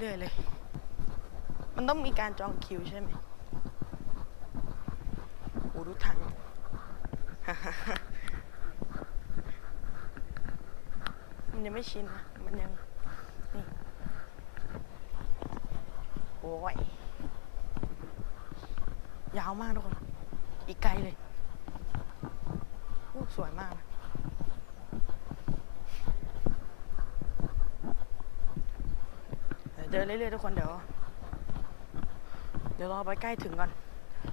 เรื่อยๆเลย มันต้องมีการจองคิวใช่ไหมโอ้ดูทางมันยังไม่ชินนะ มันยัง นี่ โอ้ย ยาวมากทุกคน อีกไกลเลย สวยมากนะเดิ นเรื่อยๆทุกคนเดี๋ยว เดี๋ยวรอไปใกล้ถึงก่อน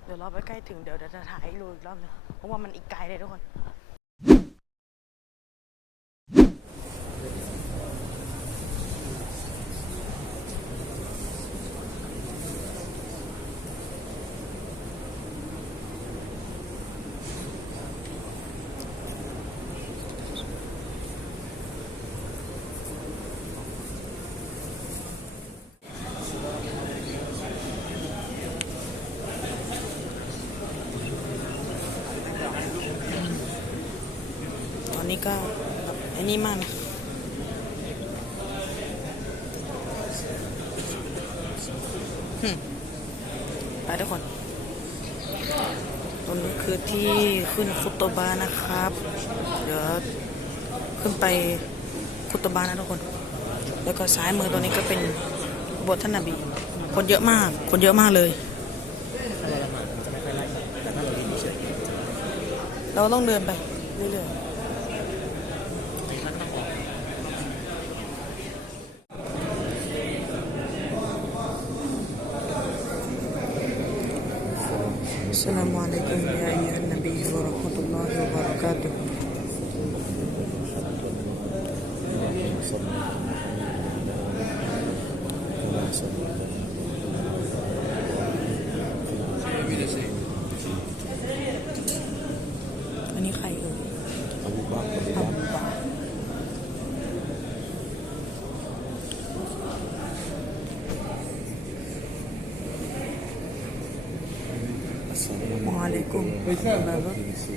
เดี๋ยวรอไปใกล้ถึงเดี๋ยวเดี๋ยวจะถ่ายให้ดูอีกรอบหนึงเพราะว่ามันอีกไกลเลยทุกคน ตอนนี้ก็ไอ้นี่มากนไปทุกคนตรงนี้คือที่ขึ้นคุตโตบานะครับ เดี๋ยวขึ้นไปคุตโตบานะทุกคน แล้วก็ซ้ายมือตัวนี้ก็เป็นบสถ์ท่านนบี คนเยอะมาก คนเยอะมากเลย เราต้องเดินไปเรื่อยๆ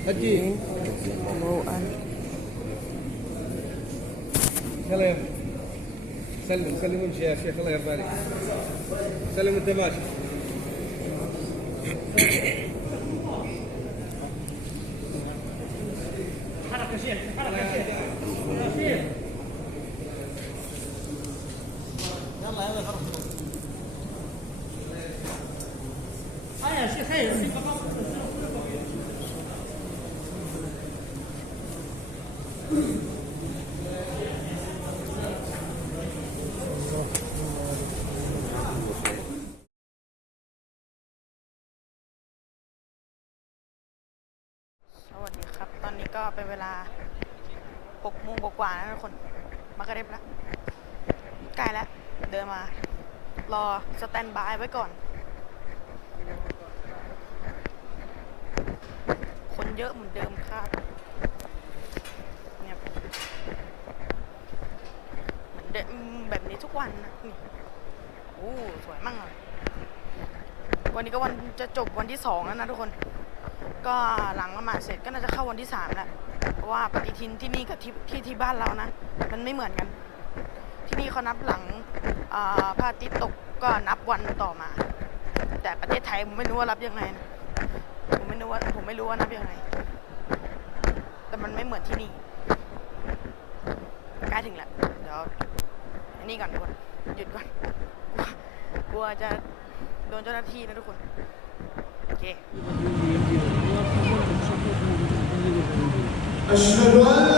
هجي الله أعلم سلام سلم سلم امشي يا شيخ الله يرضى عليك سلم ماشي เป็นเวลา6โมงกว่าๆแล้วทุกคน มากระเด็บแล้วใกล้แล้ว เดินมา รอสแตนบายไว้ก่อน คนเยอะเหมือนเดิมครับเนี่ยเหมือนเดิมแบบนี้ทุกวันนะนี่โอ้สวยมากเลยวันนี้ก็วันจะจบวันที่สองแล้วนะทุกคน ก็หลังละหมาดเสร็จก็น่าจะเข้าวันที่สามแล้ว ว่าปฏิทินที่นี่กับที่ที่ที่บ้านเรานะ มันไม่เหมือนกัน ที่นี่เขานับหลังพระอาทิตย์ตกก็นับวันต่อมา แต่ประเทศไทยผมไม่รู้ว่ารับยังไงนะผมไม่รู้ว่าผมไม่รู้ว่านับยังไง แต่มันไม่เหมือนที่นี่ใกล้ถึงแล้วเดี๋ยวอันนี้ก่อนทุกคนหยุดก่อนกลัวจะโดนเจ้าหน้าที่นะทุกคนโอเค 啊，徐志摩。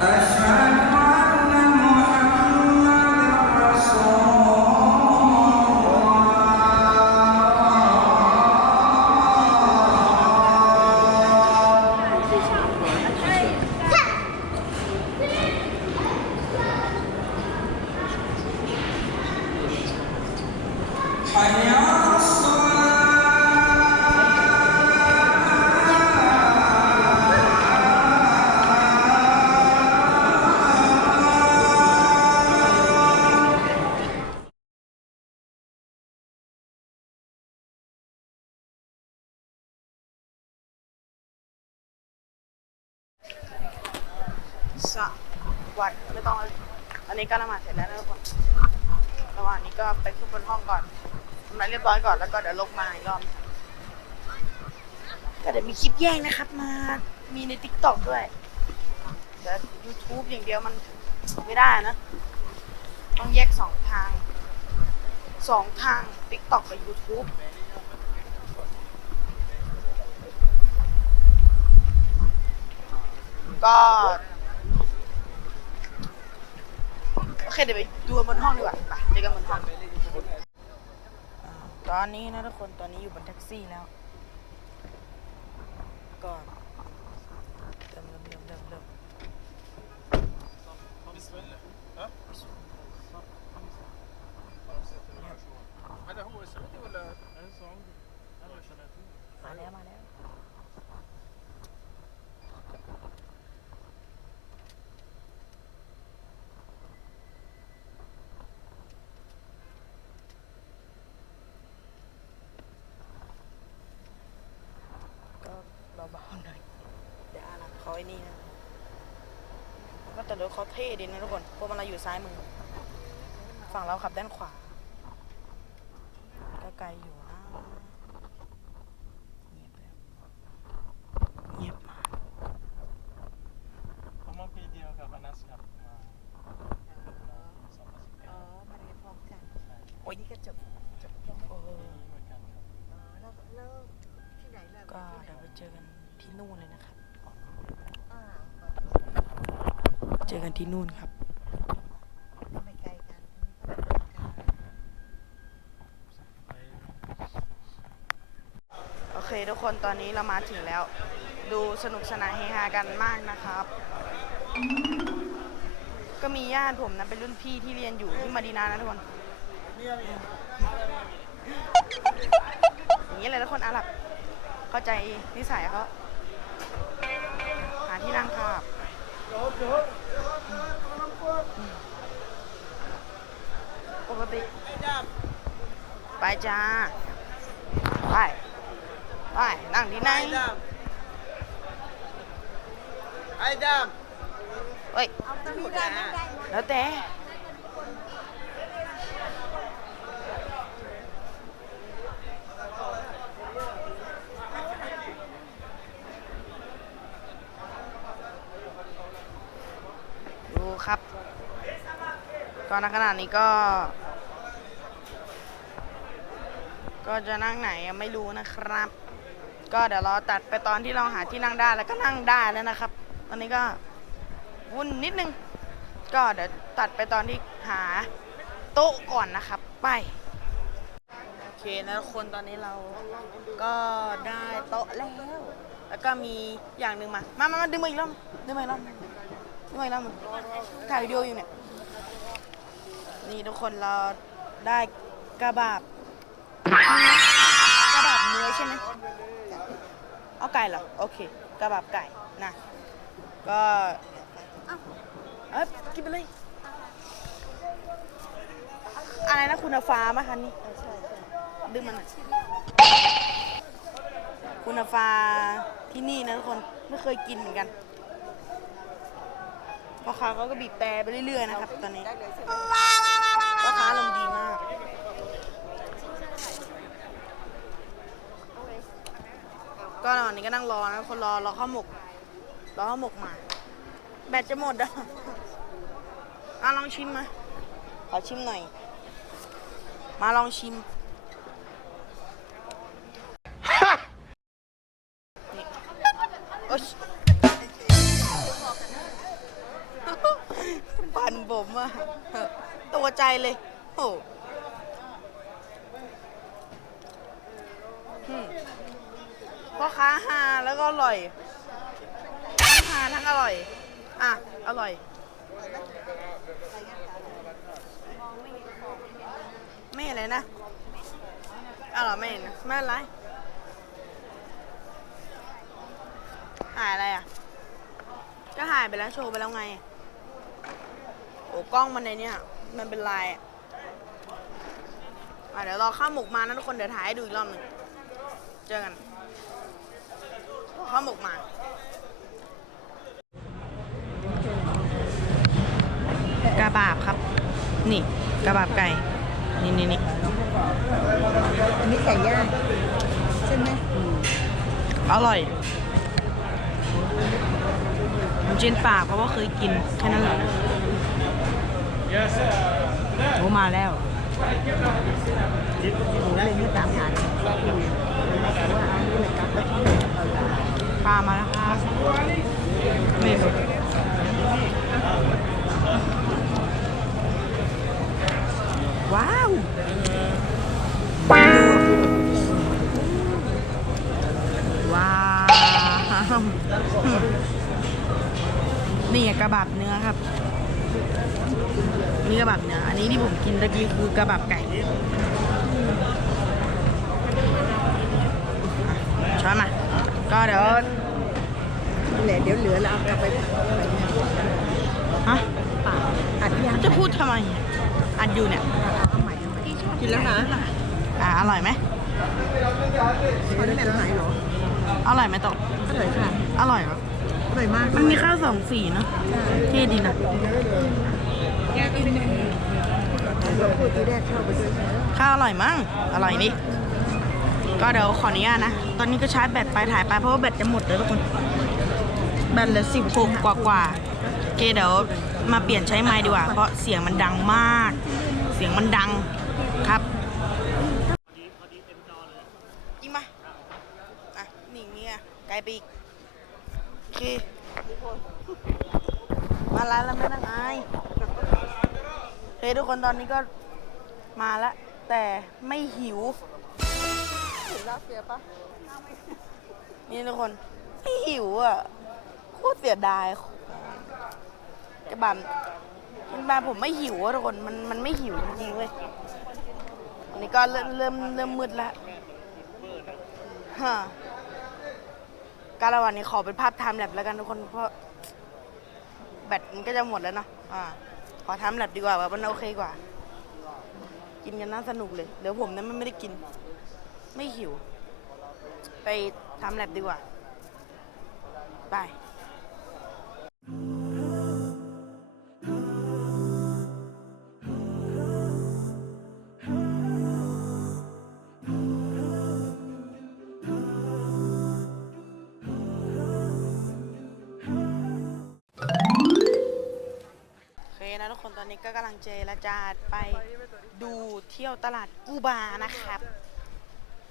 antes สวัสดไม่ต้องอันนี้ก็ละหมาดเสร็จแล้วนะทุกคนระหว่างนี้ก็ไปขึ้นบนห้องก่อนทำอะไรเรียบร้อยก่อนแล้วก็เดี๋ยวลงมาอีกรอบก็เดี๋ยวมีคลิปแย่งนะครับ มามีใน t ิ k t o k ด้วยแต่ YouTube อย่างเดียวมันไม่ได้นะ ต้องแยกสองทางสองทาง TikTok กับ YouTube ก็ โอ เคเดี๋ยวไปดูบนห้องดีกว่าไปเจอกันบนห้องตอนนี้นะทุกคนตอนนี้อยู่บนแท็กซี่แล้วก็เรถเขาเท่ดีนะทุกคนพวกมันเราอยู่ซ้ายมือ ฝั่งเราขับด้านขวา ก็ไกลอยู่นะเงียบแล้วเงียบมากผมมาปีเดียวกับอนัสครับมาอ๋อมาเรียนพร้อมกันโอ้ยนี่ก็จบจบโอ้โหเหมือนกันครับอ๋อแล้วแล้วที่ไหนล่ะก็ที่ไหนเดี๋ยวไปเจอกันที่นู่นเลยนะครับ อ่า เจอกันที่นู่นครับโอเคทุกคนตอนนี้เรามาถึงแล้ว ดูสนุกสนานเฮฮากันมากนะครับ ก็มีญาติผมนะเป็นรุ่นพี่ที่เรียนอยู่ที่มาดีนานะทุกคนอย่างนี้เลยทุกคนอาหรับเข้าใจนิสัยเขาหาที่นั่งครับป กติ ไปจ้า ไป ไป นั่งที่ไหน ไอ้ดเฮ้ย แล้วแต่ดูครับก็ในขณะนี้ก็ ก็จะนั่งไหนยังไม่รู้นะครับ ก็เดี๋ยวเราตัดไปตอนที่เราหาที่นั่งได้แล้วก็นั่งได้แล้วนะครับ ตอนนี้ก็วุ่นนิดนึง ก็เดี๋ยวตัดไปตอนที่หาโต๊ะก่อนนะครับ ไปโอเคนะทุกคนตอนนี้เราก็ได้โต๊ะแล้ว แล้วก็มีอย่างหนึ่งมา มามามาดึงมาอีกรอบดึงมาอีกรอบดึงมาอีกรอบถ่ายวิดีโออยู่เนี่ย นี่ทุกคนเราได้กระบาบ กระบาบเนื้อใช่ไหมเอาไก่เหรอ โอเค กระบาบไก่นะ ก็เอ้ยกินไปเลย อะไรนะคุณฟ้ามาคะนี่ดึงมันหน่อยคุณฟ้าที่นี่นะทุกคนไม่เคยกินเหมือนกันพ่อค้าเขาก็บีบแต่ไปเรื่อยๆนะครับ ตอนนี้พ่อค้าลมดีมาก ก็ตอนนี้ก็นั่งรอนะคนรอรอข้าวหมกรอข้าวหมกมา แบตจะหมดอะอะลองชิมมาขอชิมหน่อย มาลองชิมนี่โอ๊ยปันผมอะตัวใจเลยโอ้อืม พ่อค้าฮาแล้วก็อร่อยทั้งฮาทั้งอร่อย อะ อร่อย ไม่เห็นเลยนะอ้าวเหรอไม่เห็นนะไม่เป็นไรถ่ายอะไรอะ ก็ถ่ายไปแล้วโชว์ไปแล้วไง โอ้กล้องมันในเนี่ย มันเป็นลายอะอะเดี๋ยวรอข้าวหมกมานะทุกคนเดี๋ยวถ่ายให้ดูอีกรอบหนึ่งเจอกัน ข้าวหมกมากระบาบครับ นี่กระบาบไก่ นี่นี่นี่อันนี้ไก่ย่างใช่ไหมอร่อยผมเจนปากเพราะว่าเคยกิน แค่นั้นแหละโอ้มาแล้วหนูเลยไม่ตามหาเลยว่าอานี่เลยครับแล้ว มาละปลามาแล้วครับเมนูว้าว ว้าว นี่กระบาบเนื้อครับ นี่กระบาบเนื้อ อันนี้ที่ผมกินตะกี้คือกระบาบไก่ช้อนมา ก็เดี๋ยว ดี๋ยวเหลือแล้วเอากลับไปฮะป่าอัดย่างจะพูดทำไมอะอัดอยู่เนี่ยเอาใหม่เอาใหม่กินแล้วนะอ่าอร่อยไหมคนนั้นเป็นไหนเหรออร่อยไหมตกอร่อยค่ะอร่อยเหรออร่อยมากมันมีข้าวสองสีเนอะเท่ดีนะเราพูดที่แรกเข้าไปด้วยใช่ไหมข้าวอร่อยมั้งอร่อยดิก็เดี๋ยวขออนุญาตนะ ตอนนี้ก็ชาร์จแบตไปถ่ายไปเพราะว่าแบตจะหมดเลยทุกคน แบตเหลือสิบหกกว่ากว่าๆโอเคเดี๋ยวมาเปลี่ยนใช้ไมค์ดีกว่า เพราะเสียงมันดังมาก เสียงมันดังครับจริงปะอะนี่เงี้ยไกลไปอีกโอเคมาร้านแล้วไม่ต้องอายเฮ้ยทุกคนตอนนี้ก็มาแล้วแต่ไม่หิวถึงลาเฟียปะนี่ทุกคนไม่หิวอะ โคตรเสียดายกระบามันบาผมไม่หิวอะทุกคนมันมันไม่หิวจริงๆเว้ยอันนี้ก็เริ่มเริ่มเริ่มมืดแล้วฮะการระหว่างนี้ขอเป็นภาพไทม์แลปแล้วกันทุกคนเพราะแบตมันก็จะหมดแล้วเนาะอ่าขอไทม์แลปดีกว่าแบบมันโอเคกว่า กินกันน่าสนุกเลยเดี๋ยวผมนั้นมันไม่ได้กิน ไม่หิว ไปทำแลบดีกว่าไป กคนตอนนี้ก็กำลังเจรจาไปดูเที่ยวตลาดกูบานะครับ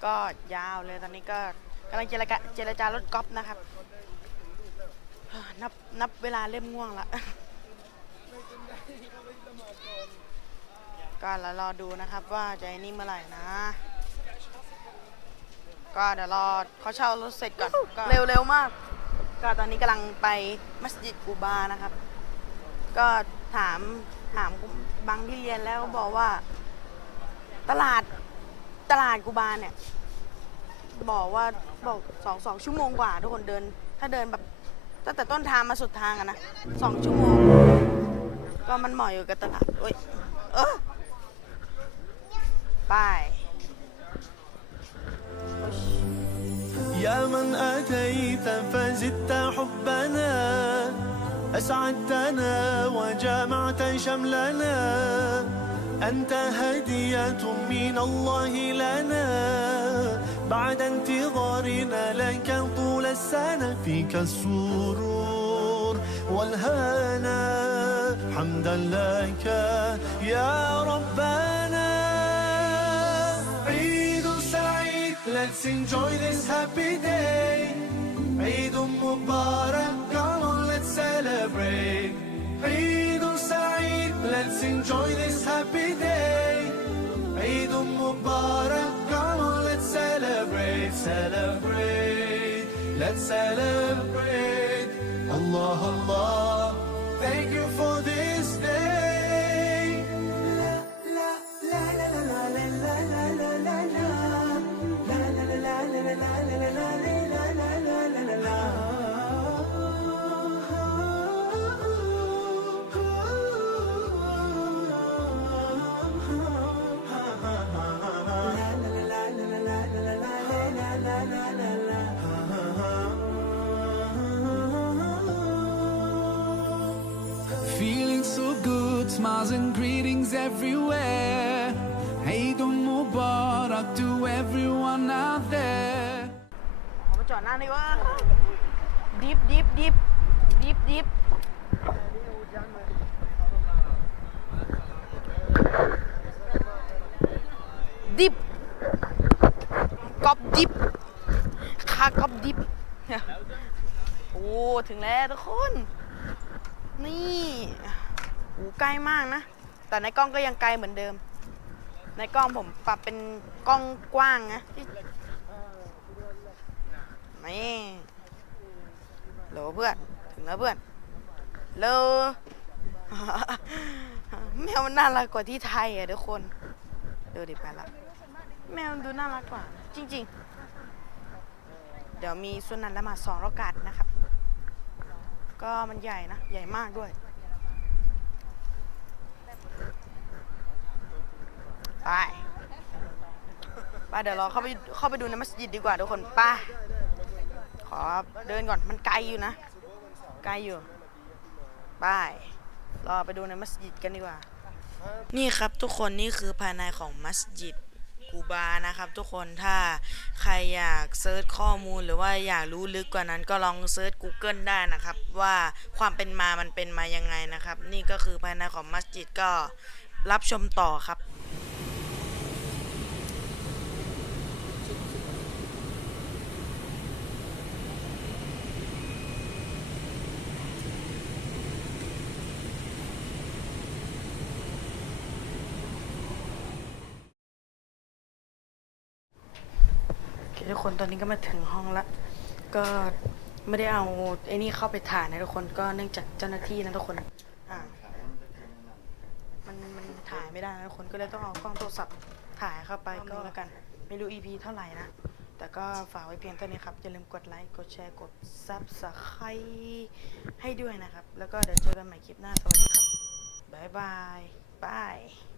ก็ยาวเลยตอนนี้ก็กำลังเจรจาเจรจารถกอล์ฟนะครับนับนับเวลาเริ่มง่วงละก็แล้วรอดูนะครับว่าจะไอ้นี่เมื่อไหร่นะ ก็เดี๋ยวรอเขาเช่ารถเสร็จก่อนก็เร็วเร็วมาก ก็ตอนนี้กำลังไปมัสยิดกูบานะครับ ก็ถาม ถามบางที่เรียนแล้วก็บอกว่า ตลาดตลาดกูบาเนี่ย บอกว่าบอกสองสองชั่วโมงกว่าทุกคนเดิน ถ้าเดินแบบตั้งแต่ต้นทางมาสุดทางอะนะสองชั่วโมง ก็มันเหมาะอยู่กับตลาดโอ้ยเออไป يا من أتيت فزدت حبنا أسعدتنا وجمعت شملنا. أنت هدية من الله لنا. بعد انتظارنا لك طول السنة. فيك السرور والهنا. حمدا لك يا ربنا. عيد سعيد. Let's enjoy this happy day. عيد مبارك. Celebrate. Let's celebrate. Allah Allah smiles and greetings everywhere. Eid Mubarak to everyone out there. ขอไปจอดหน้านี่ว่าดิฟดิฟดิฟดิฟดิฟดิฟกอบดิฟคากอบดิฟโอ้ ถึงแล้วทุกคน นี่ โอ้ใกล้มากนะ แต่ในกล้องก็ยังไกลเหมือนเดิม ในกล้องผมปรับเป็นกล้องกว้างนะนี่โหลเพื่อน ถึงแล้วเพื่อนโหลแมวมันน่ารักกว่าที่ไทยอะทุกคน ดูดิไปละแมวดูน่ารักกว่า จริง ๆ เดี๋ยวมีสุนันละหมาสองรากาศนะครับ ก็มันใหญ่นะ ใหญ่มากด้วย ไปไปเดี๋ยวเราเข้าไปเข้าไปดูในมัสยิดดีกว่าทุกคนไป้าขอเดินก่อนมันไกลอยู่นะ ไกลอยู่บายรอไปดูในมัสยิดกันดีกว่า นี่ครับทุกคนนี่คือภายในของมัสยิดกูบานะครับทุกคนถ้าใครอยากเซิร์ชข้อมูลหรือว่าอยากรู้ลึกกว่านั้นก็ลองเซิร์ช Google ได้นะครับ ว่าความเป็นมามันเป็นมายังไงนะครับ นี่ก็คือภายในของมัสยิดก็รับชมต่อครับ โอเค ทุกคนตอนนี้ก็มาถึงห้องละ ก็ไม่ได้เอาไอ้นี่เข้าไปถ่ายนะทุกคนก็เนื่องจากเจ้าหน้าที่นะทุกคนอ่ามันมันถ่ายไม่ได้นะทุกคนก็เลยต้องเอากล้องโทรศัพท์ถ่ายเข้าไปก็แล้วกัน ไม่รู้ EP เท่าไหร่นะ แต่ก็ฝากไว้เพียงเท่านี้ครับ อย่าลืมกดไลค์กดแชร์กด Subscribe ให้ด้วยนะครับ แล้วก็เดี๋ยวเจอกันใหม่คลิปหน้าสวัสดีครับบ๊ายบาย